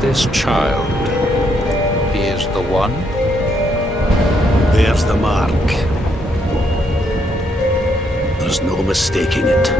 This child, he is the one? There's the mark. There's no mistaking it.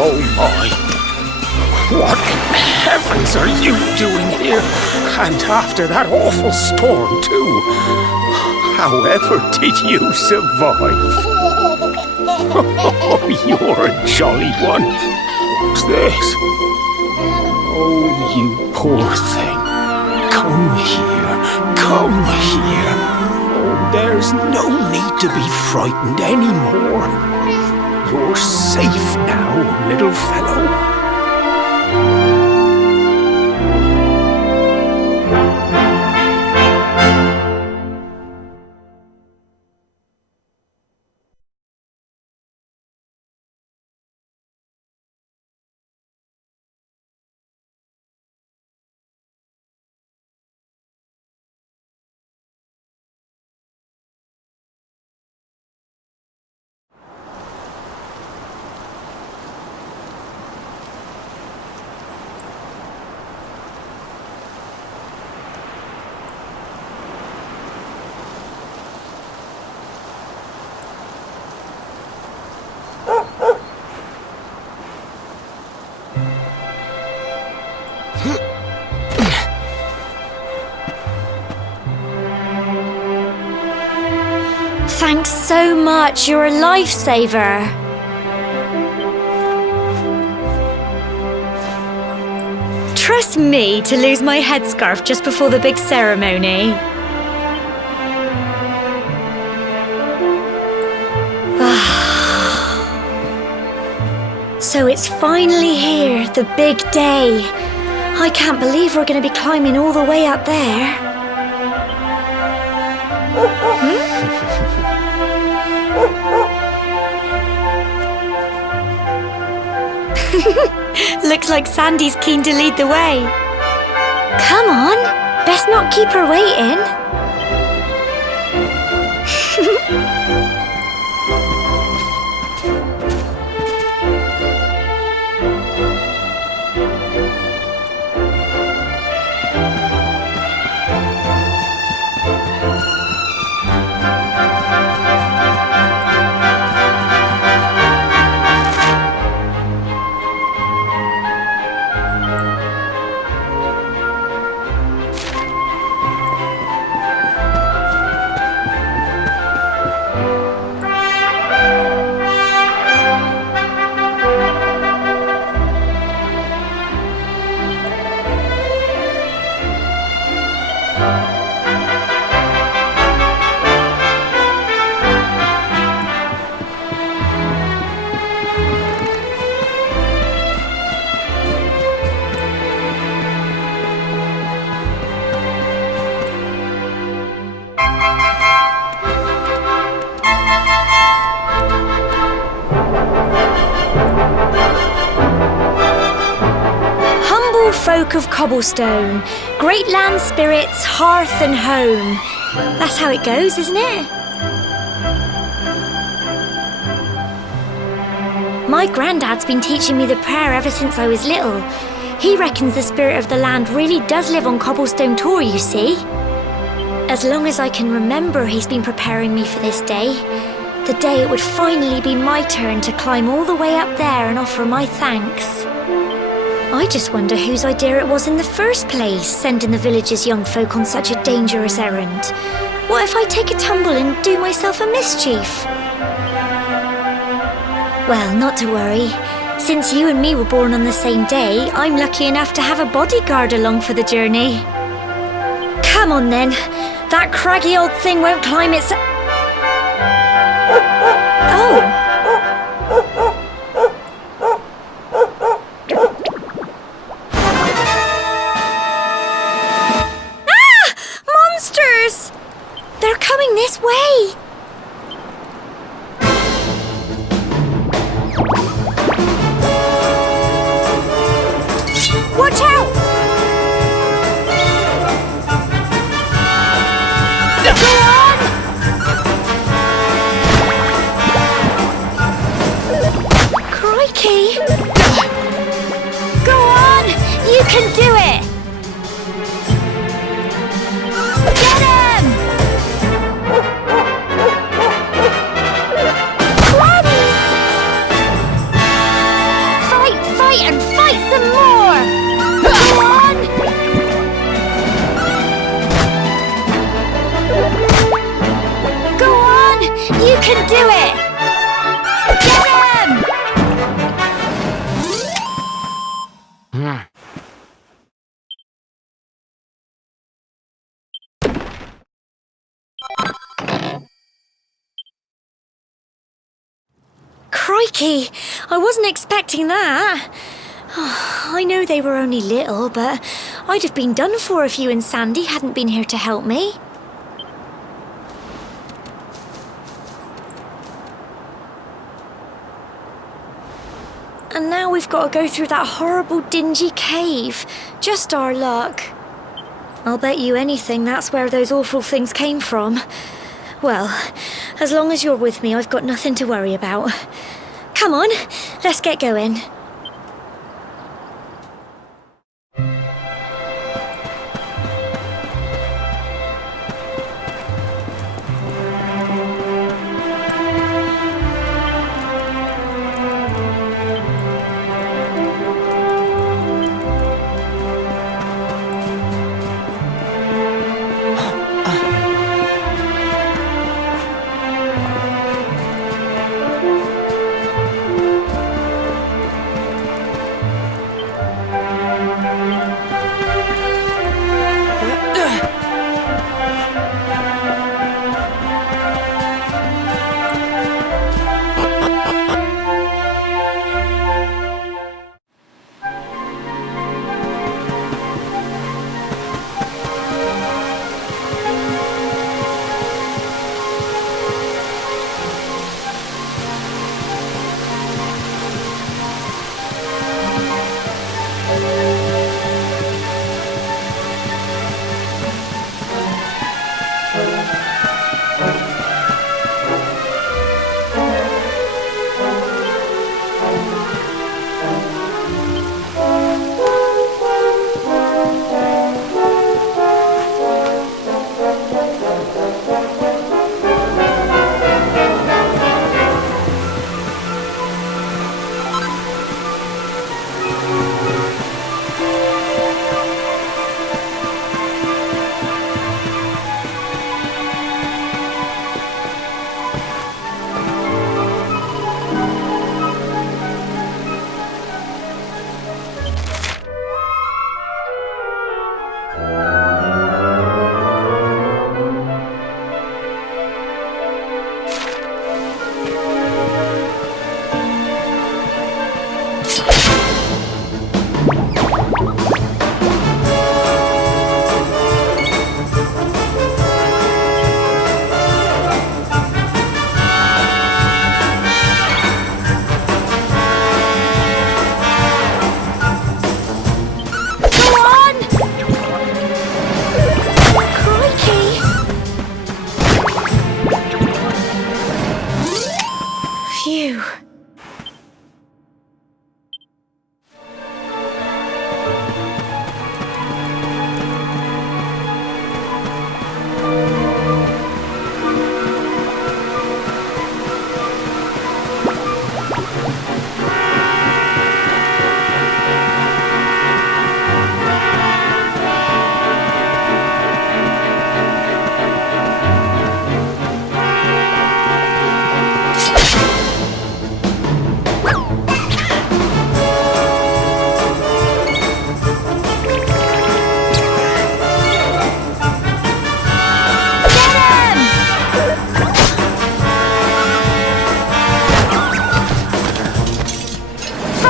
Oh my! What in heavens are you doing here? And after that awful storm, too. However did you survive? Oh, you're a jolly one. What's this? Oh, you poor thing. Come here. Come here. Oh, there's no need to be frightened anymore. You're safe now, little fellow. Thanks so much, you're a lifesaver. Trust me to lose my headscarf just before the big ceremony. So it's finally here, the big day. I can't believe we're going to be climbing all the way up there. Looks like Sandy's keen to lead the way. Come on, best not keep her waiting. Book of Cobblestone. Great land spirits, hearth and home. That's how it goes, isn't it? My granddad's been teaching me the prayer ever since I was little. He reckons the spirit of the land really does live on Cobblestone Tor, you see. As long as I can remember, he's been preparing me for this day. The day it would finally be my turn to climb all the way up there and offer my thanks. I just wonder whose idea it was in the first place, sending the village's young folk on such a dangerous errand. What if I take a tumble and do myself a mischief? Well, not to worry. Since you and me were born on the same day, I'm lucky enough to have a bodyguard along for the journey. Come on then. That craggy old thing won't climb its... Oh! Ah! Monsters! They're coming this way! Watch out! Go on! Crikey! Go on! You can do it! Get him! Crabbies! Fight, fight, and fight some more! Go on! Go on! You can do it! Get him! Crikey! I wasn't expecting that. I know they were only little, but I'd have been done for if you and Sandy hadn't been here to help me. And now we've got to go through that horrible dingy cave. Just our luck. I'll bet you anything that's where those awful things came from. Well, as long as you're with me, I've got nothing to worry about. Come on, let's get going.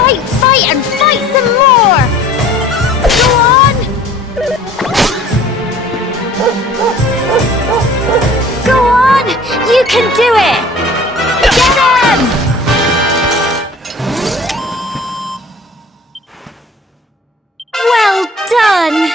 Fight, fight, and fight some more! Go on! Go on! You can do it! Get him! Well done!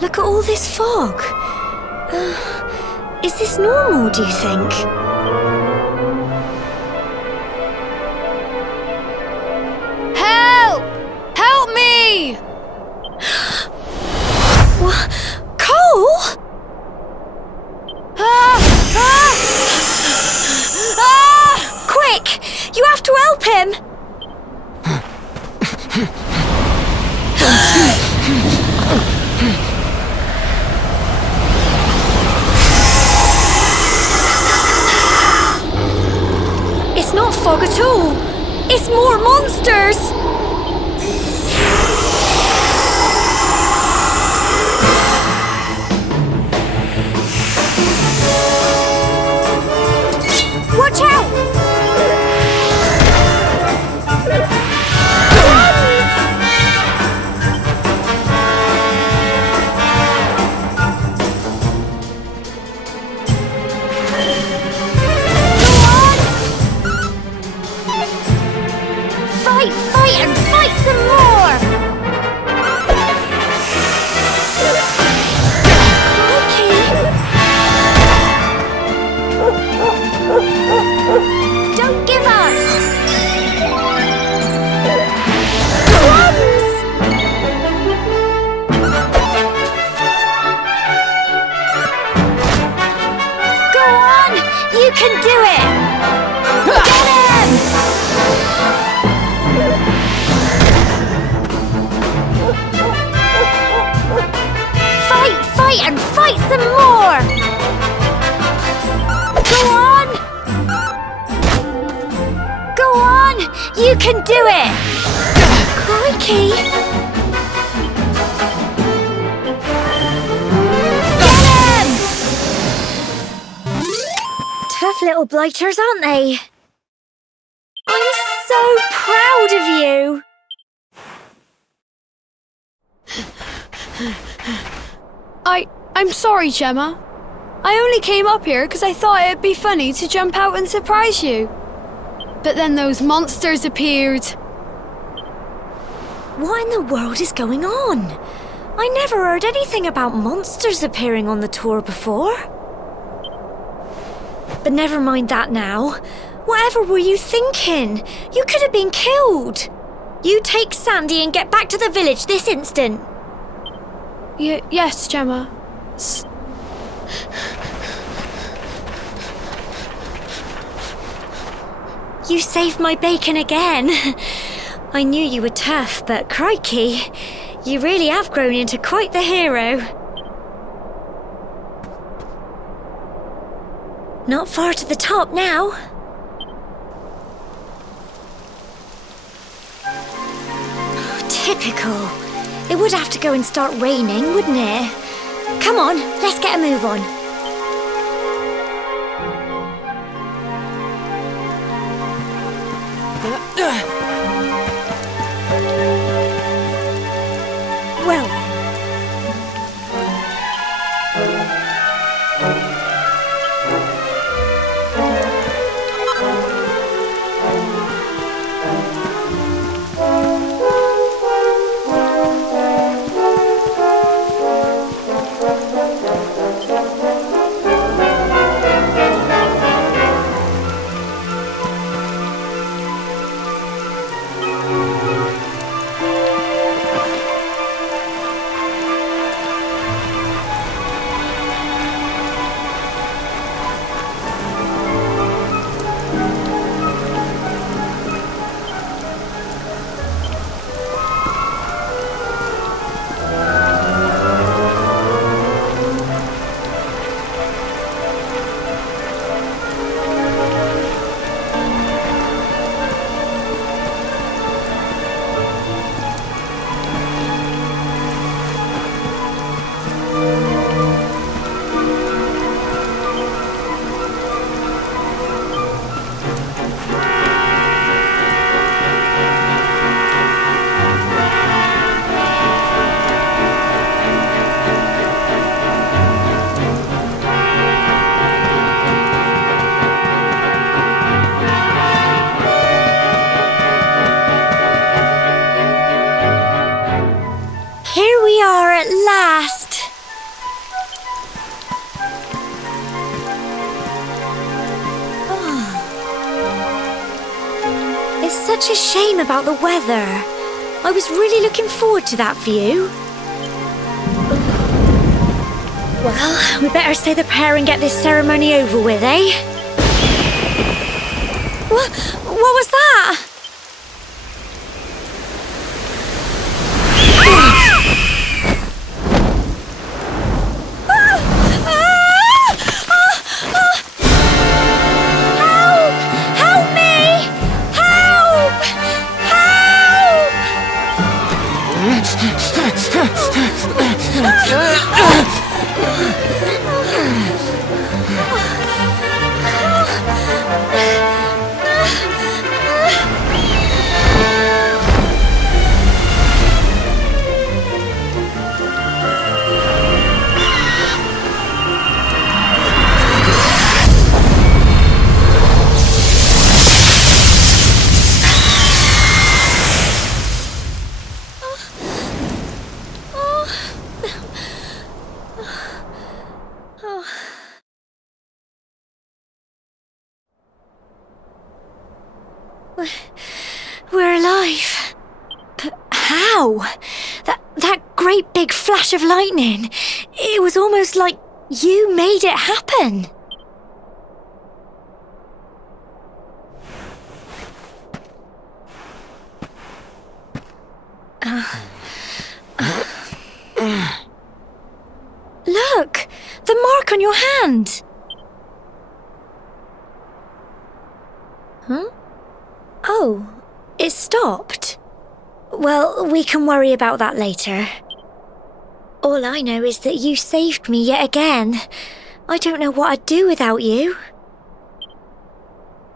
Look at all this fog. Is this normal, do you think? Help! Help me! What? Cole? Quick! You have to help him! It's not fog at all. It's more monsters. Watch out! Fight and fight some more! Crikey! Don't give up! Drums! Go on! You can do it! Get him! Fight and fight some more! Go on! Go on! You can do it! Crikey! Get him! Tough little blighters, aren't they? I'm so proud of you! I'm sorry, Gemma. I only came up here because I thought it'd be funny to jump out and surprise you. But then those monsters appeared. What in the world is going on? I never heard anything about monsters appearing on the tour before. But never mind that now. Whatever were you thinking? You could have been killed. You take Sandy and get back to the village this instant. Yes, Gemma. You saved my bacon again. I knew you were tough, but crikey, you really have grown into quite the hero. Not far to the top now. Typical. It would have to go and start raining, wouldn't it? Come on, let's get a move on. such a shame about the weather. I was really looking forward to that view. Well, we better say the prayer and get this ceremony over with, eh? What was that? We're alive. But how? That great big flash of lightning. It was almost like you made it happen. Look! The mark on your hand! Huh? Oh, it stopped. Well, we can worry about that later. All I know is that you saved me yet again. I don't know what I'd do without you.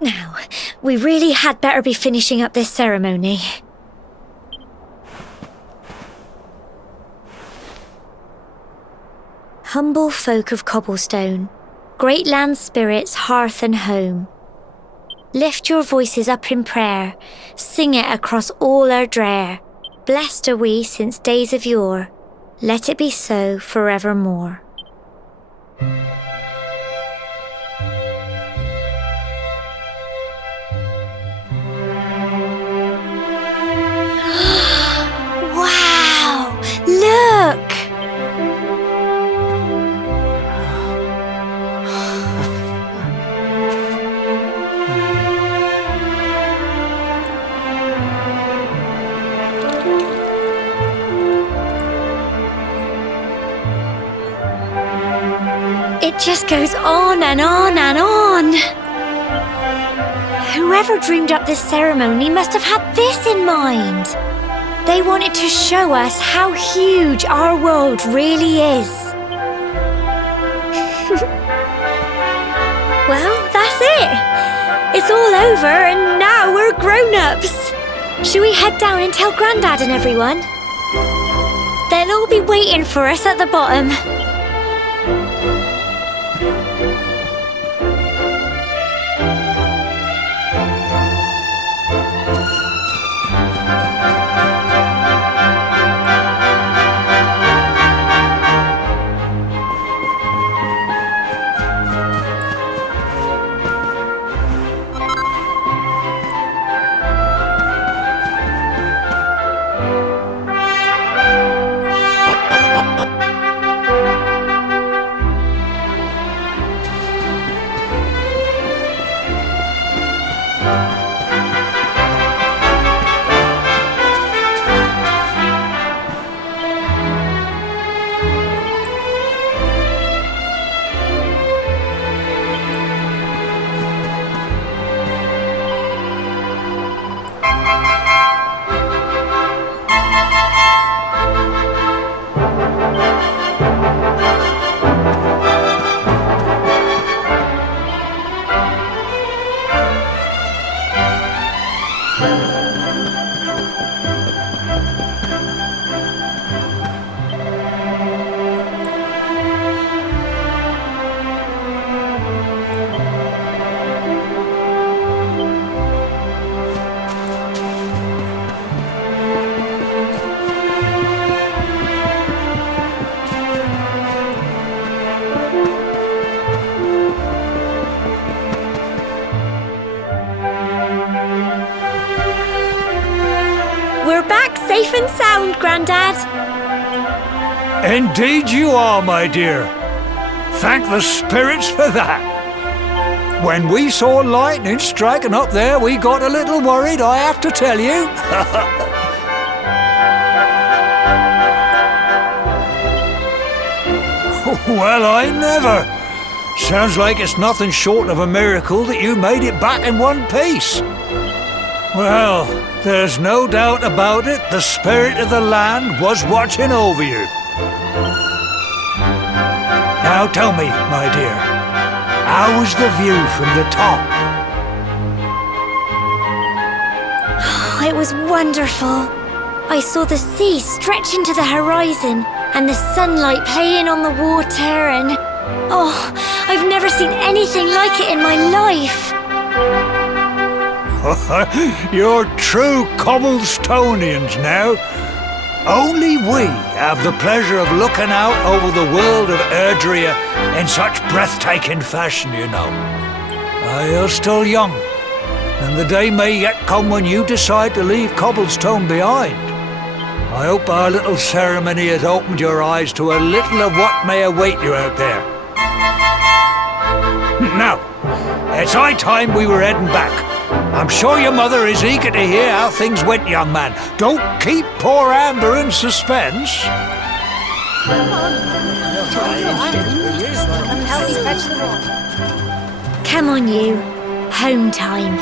Now, we really had better be finishing up this ceremony. Humble folk of Cobblestone, great land spirits, hearth and home. Lift your voices up in prayer, sing it across all our drear. Blessed are we since days of yore, let it be so forevermore. Wow! Look! It just goes on and on and on. Whoever dreamed up this ceremony must have had this in mind. They wanted to show us how huge our world really is. Well, that's it. It's all over and now we're grown-ups. Shall we head down and tell Grandad and everyone? They'll all be waiting for us at the bottom. safe and sound, Grandad. Indeed you are, my dear. Thank the spirits for that. When we saw lightning striking up there, we got a little worried, I have to tell you. Well, I never. Sounds like it's nothing short of a miracle that you made it back in one piece. Well, there's no doubt about it, the spirit of the land was watching over you. Now tell me, my dear, how was the view from the top? It was wonderful. I saw the sea stretch into the horizon and the sunlight playing on the water and... Oh, I've never seen anything like it in my life. You're true Cobblestonians now. Only we have the pleasure of looking out over the world of Erdrea in such breathtaking fashion, you know. You're still young, and the day may yet come when you decide to leave Cobblestone behind. I hope our little ceremony has opened your eyes to a little of what may await you out there. Now, it's high time we were heading back. I'm sure your mother is eager to hear how things went, young man. Don't keep poor Amber in suspense. Come on, you. Home time.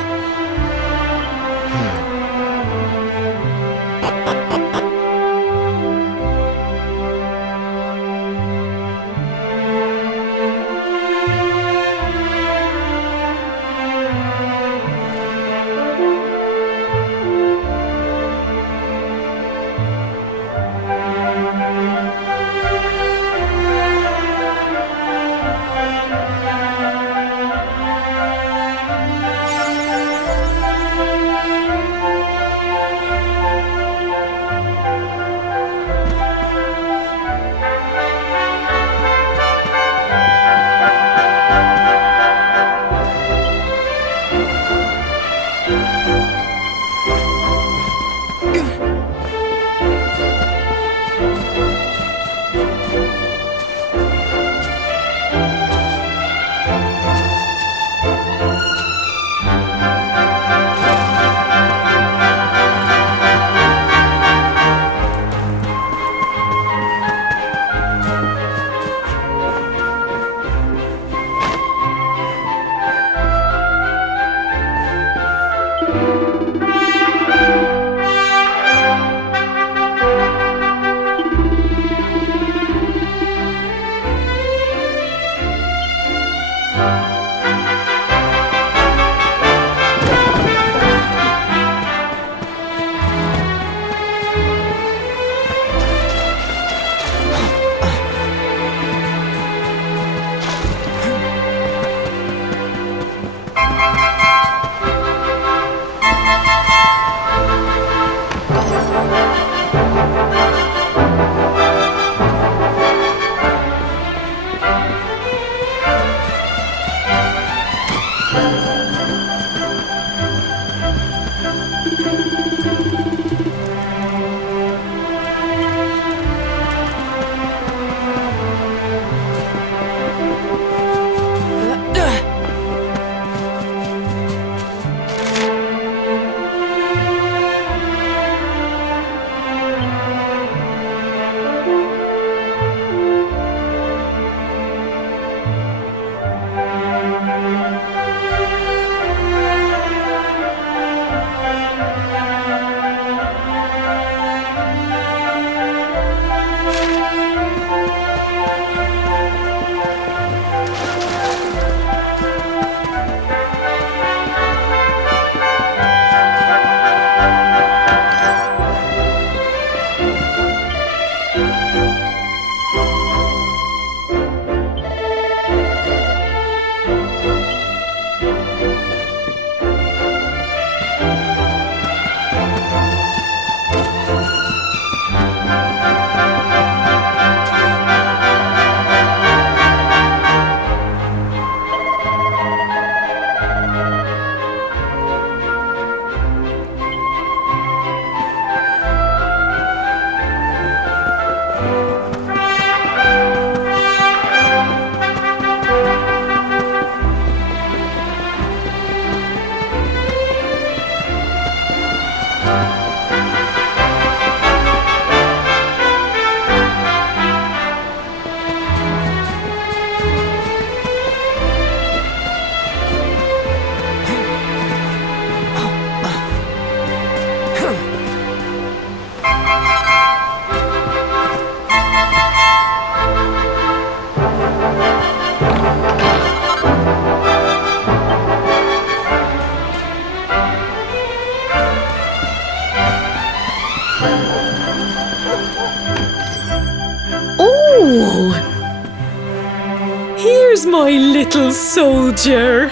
Here's my little soldier.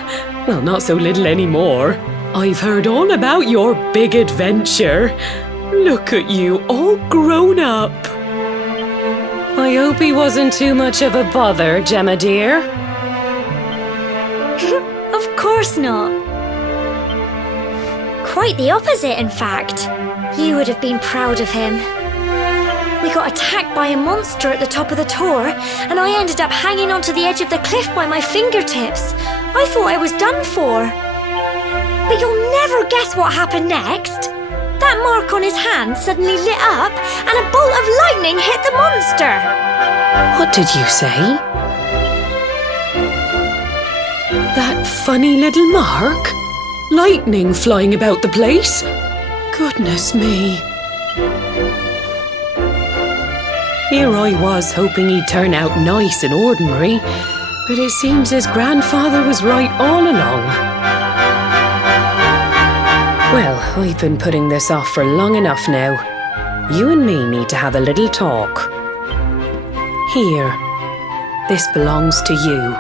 Well, not so little anymore. I've heard all about your big adventure. Look at you, all grown up. I hope he wasn't too much of a bother, Gemma dear. Of course not. Quite the opposite, in fact. You would have been proud of him. We got attacked by a monster at the top of the tower, and I ended up hanging onto the edge of the cliff by my fingertips. I thought I was done for. But you'll never guess what happened next. That mark on his hand suddenly lit up, and a bolt of lightning hit the monster. What did you say? That funny little mark? Lightning flying about the place? Goodness me. Here I was hoping he'd turn out nice and ordinary, but it seems his grandfather was right all along. Well, I've been putting this off for long enough now. You and me need to have a little talk. Here, this belongs to you.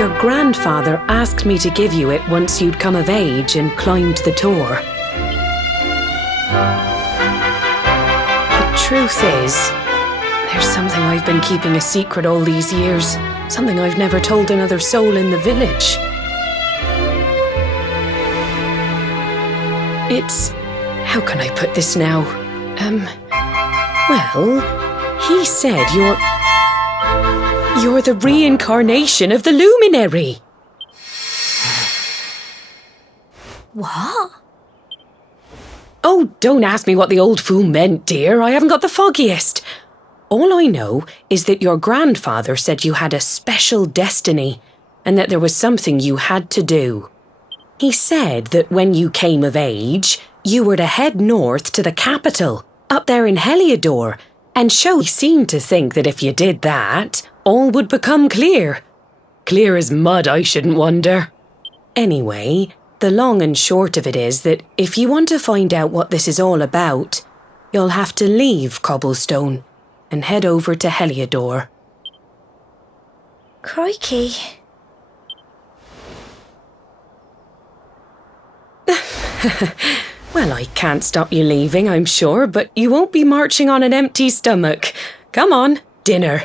Your grandfather asked me to give you it once you'd come of age and climbed the tower. The truth is, there's something I've been keeping a secret all these years. Something I've never told another soul in the village. It's... how can I put this now? Well, he said you're the reincarnation of the luminary. What? Oh, don't ask me what the old fool meant, dear. I haven't got the foggiest. All I know is that your grandfather said you had a special destiny and that there was something you had to do. He said that when you came of age, you were to head north to the capital, up there in Heliodor, and he seemed to think that if you did that, all would become clear. Clear as mud, I shouldn't wonder. Anyway, the long and short of it is that if you want to find out what this is all about, you'll have to leave Cobblestone and head over to Heliodor. Crikey. Well, I can't stop you leaving, I'm sure, but you won't be marching on an empty stomach. Come on, dinner.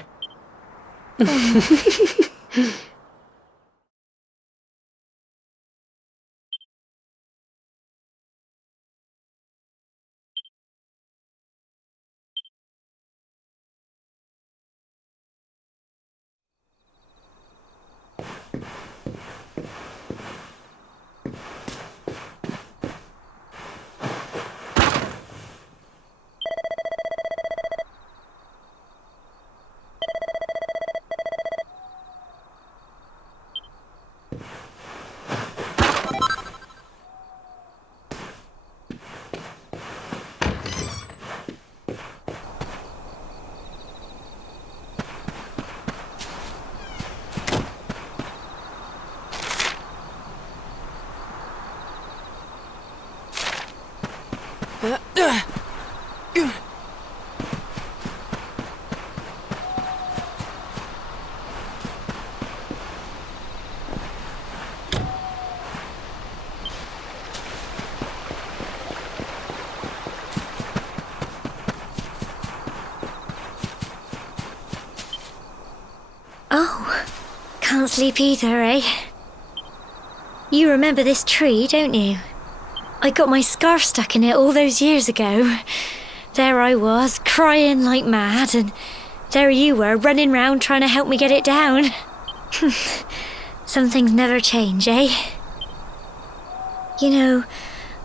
Oh, can't sleep either, eh? You remember this tree, don't you? I got my scarf stuck in it all those years ago. There I was, crying like mad, and there you were, running round trying to help me get it down. Some things never change, eh? You know,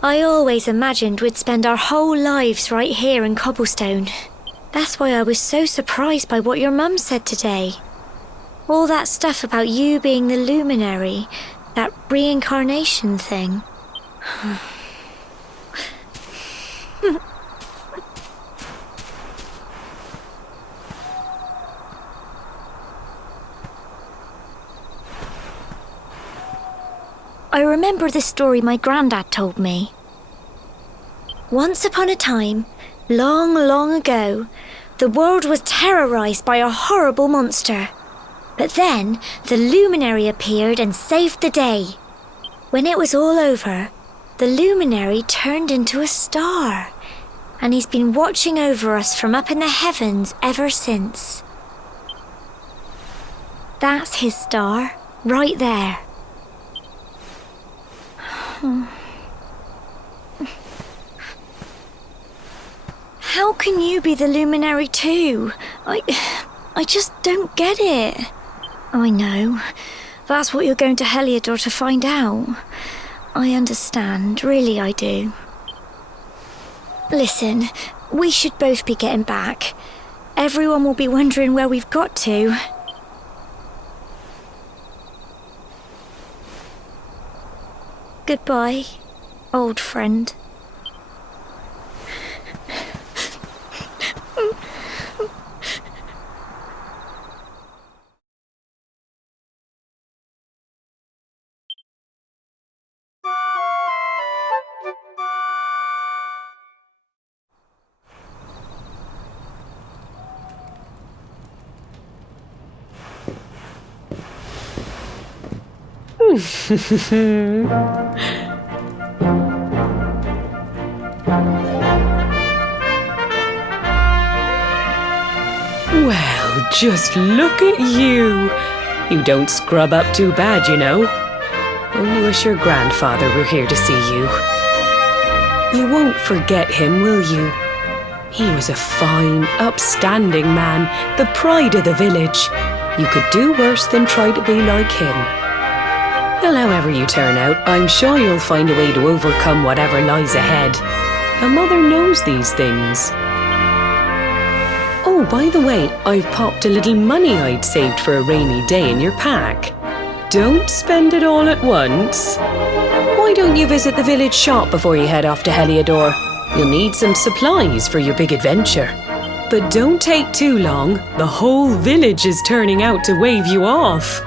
I always imagined we'd spend our whole lives right here in Cobblestone. That's why I was so surprised by what your mum said today. All that stuff about you being the luminary, that reincarnation thing. I remember the story my granddad told me. Once upon a time, long, long ago, the world was terrorized by a horrible monster. But then, the luminary appeared and saved the day. When it was all over, the luminary turned into a star. And he's been watching over us from up in the heavens ever since. That's his star, right there. How can you be the luminary too? I just don't get it. I know. That's what you're going to Heliodor to find out. I understand, really I do. Listen, we should both be getting back. Everyone will be wondering where we've got to. Goodbye, old friend. Well, just look at you. You don't scrub up too bad, you know. Only wish your grandfather were here to see you. You won't forget him, will you? He was a fine, upstanding man, the pride of the village. You could do worse than try to be like him. Well, however you turn out, I'm sure you'll find a way to overcome whatever lies ahead. A mother knows these things. Oh, by the way, I've popped a little money I'd saved for a rainy day in your pack. Don't spend it all at once. Why don't you visit the village shop before you head off to Heliodor? You'll need some supplies for your big adventure. But don't take too long. The whole village is turning out to wave you off.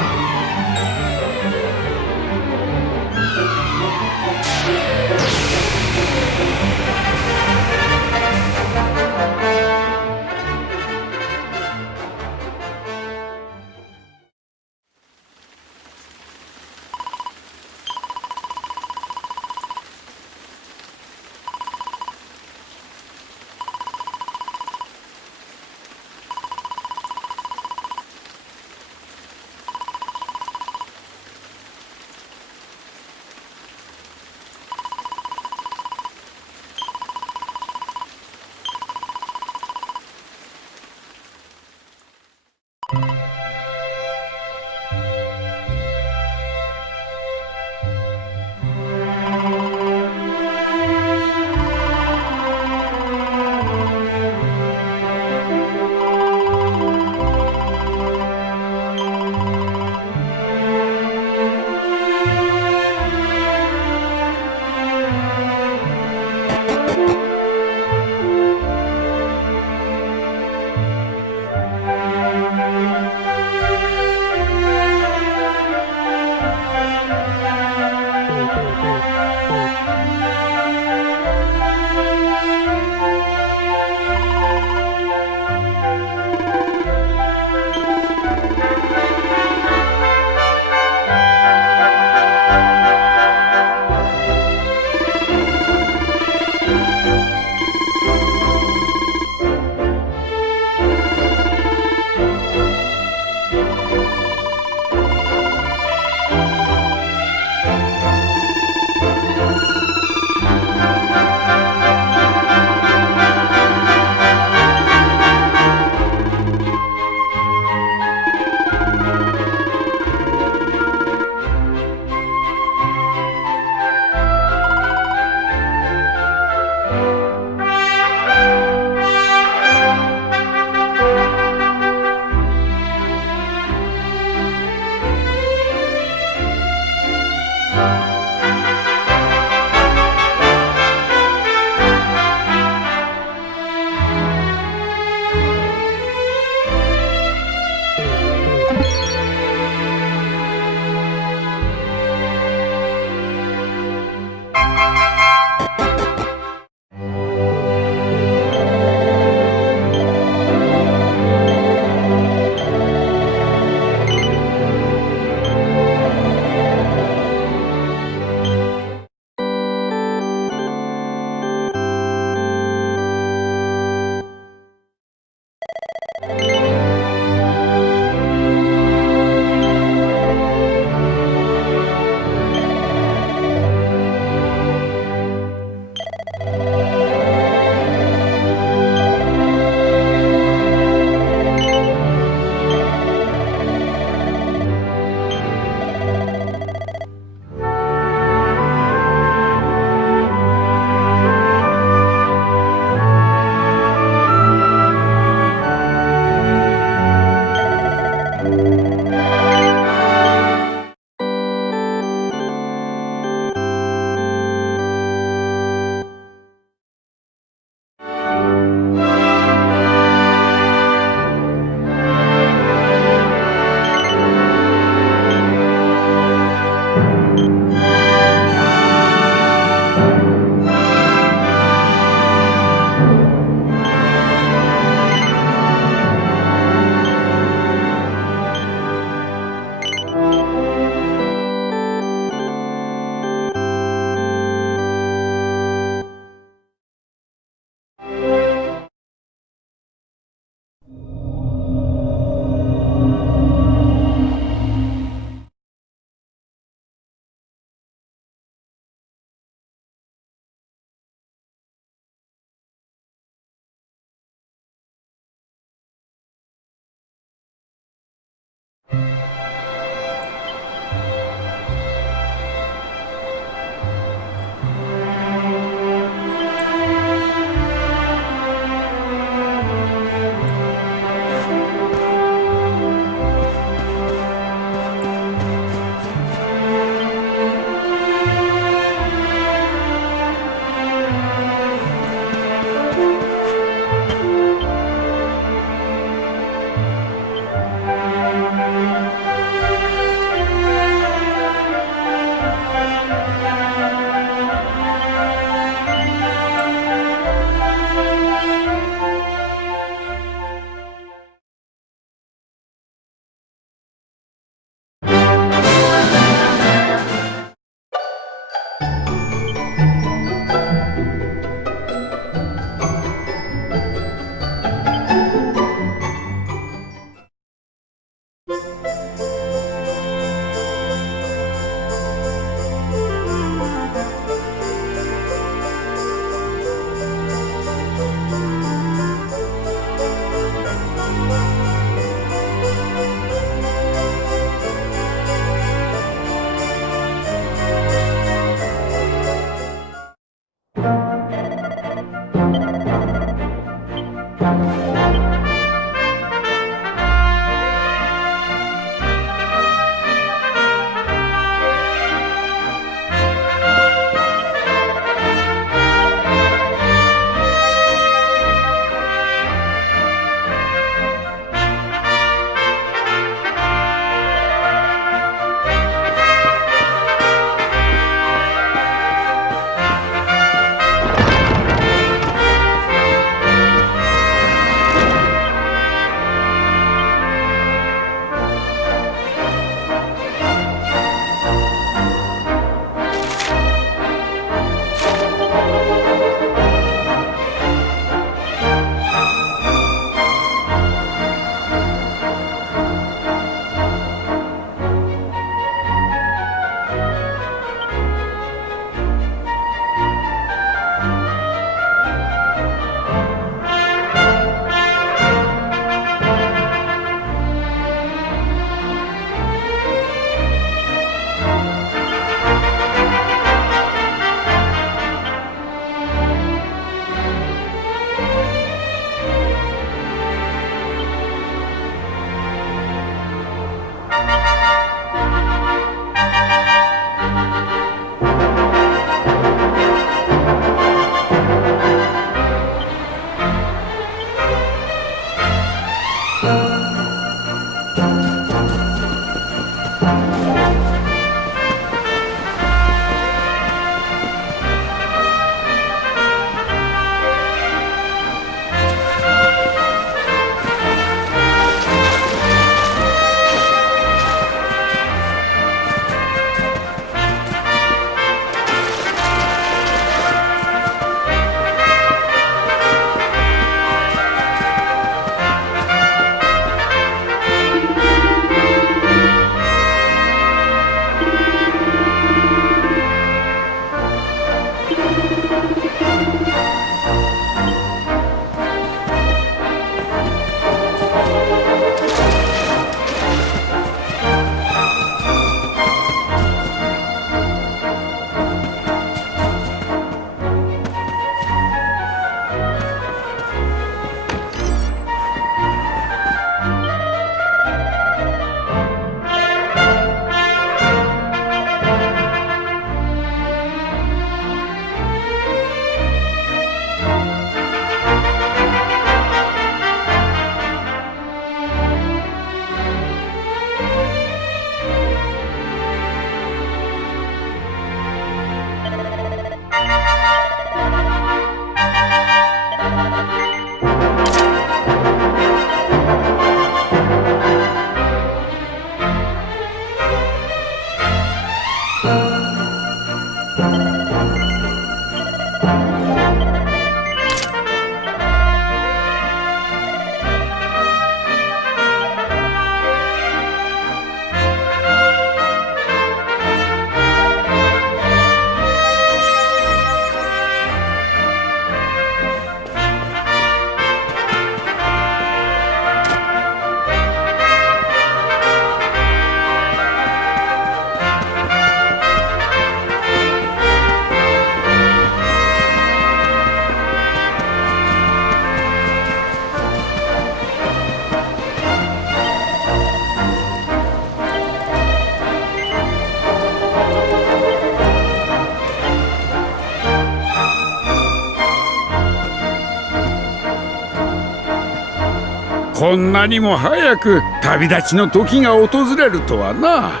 こんなにも早く旅立ちの時が訪れるとはな。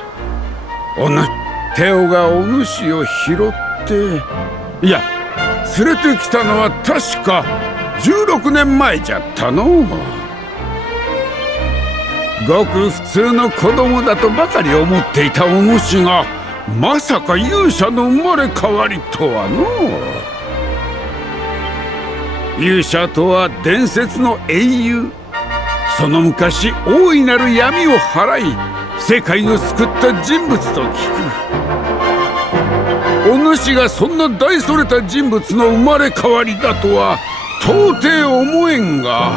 テオがお主を拾って、いや連れてきたのは確か16年前じゃったの。ごく普通の子供だとばかり思っていたお主が、まさか勇者の生まれ変わりとはの。勇者とは伝説の英雄、その昔大いなる闇を払い世界を救った人物と聞く。お主がそんな大それた人物の生まれ変わりだとは到底思えんが、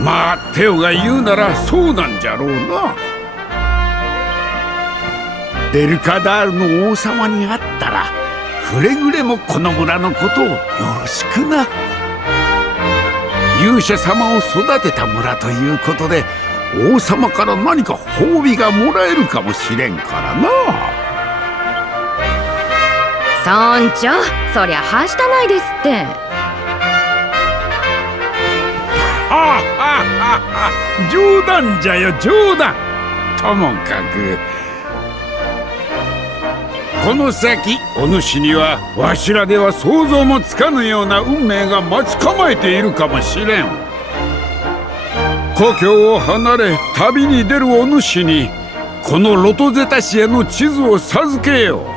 まあテオが言うならそうなんじゃろうな。デルカダールの王様に会ったらくれぐれもこの村のことをよろしくな。勇者様を育てた村ということで王様から何か褒美がもらえるかもしれんからな。村長、そりゃはしたないですって。はは冗談じゃよ冗談。ともかくこの先お主にはわしらでは想像もつかぬような運命が待ち構えているかもしれん。故郷を離れ旅に出るお主にこのロトゼタ市への地図を授けよう。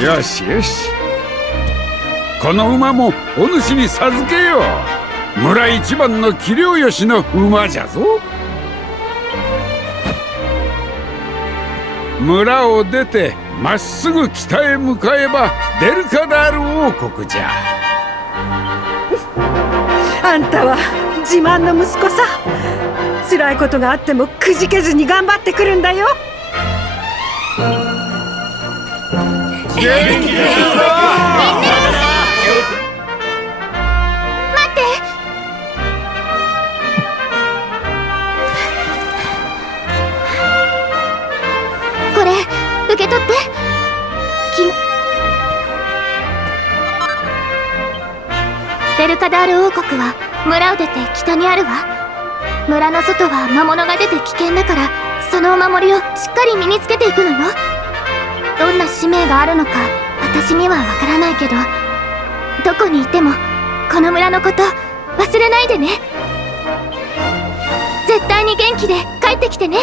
よしよし、この馬もお主に授けよう。村一番の器量よしの馬じゃぞ。村を出てまっすぐ北へ向かえばデルカダール王国じゃ。あんたは自慢の息子さ。辛いことがあってもくじけずに頑張ってくるんだよ。待って、これ受け取って。デルカダール王国は村を出て北にあるわ。村の外は魔物が出て危険だから、そのお守りをしっかり身につけていくのよ。どんな使命があるのか私にはわからないけど、どこにいてもこの村のこと忘れないでね。絶対に元気で帰ってきてね。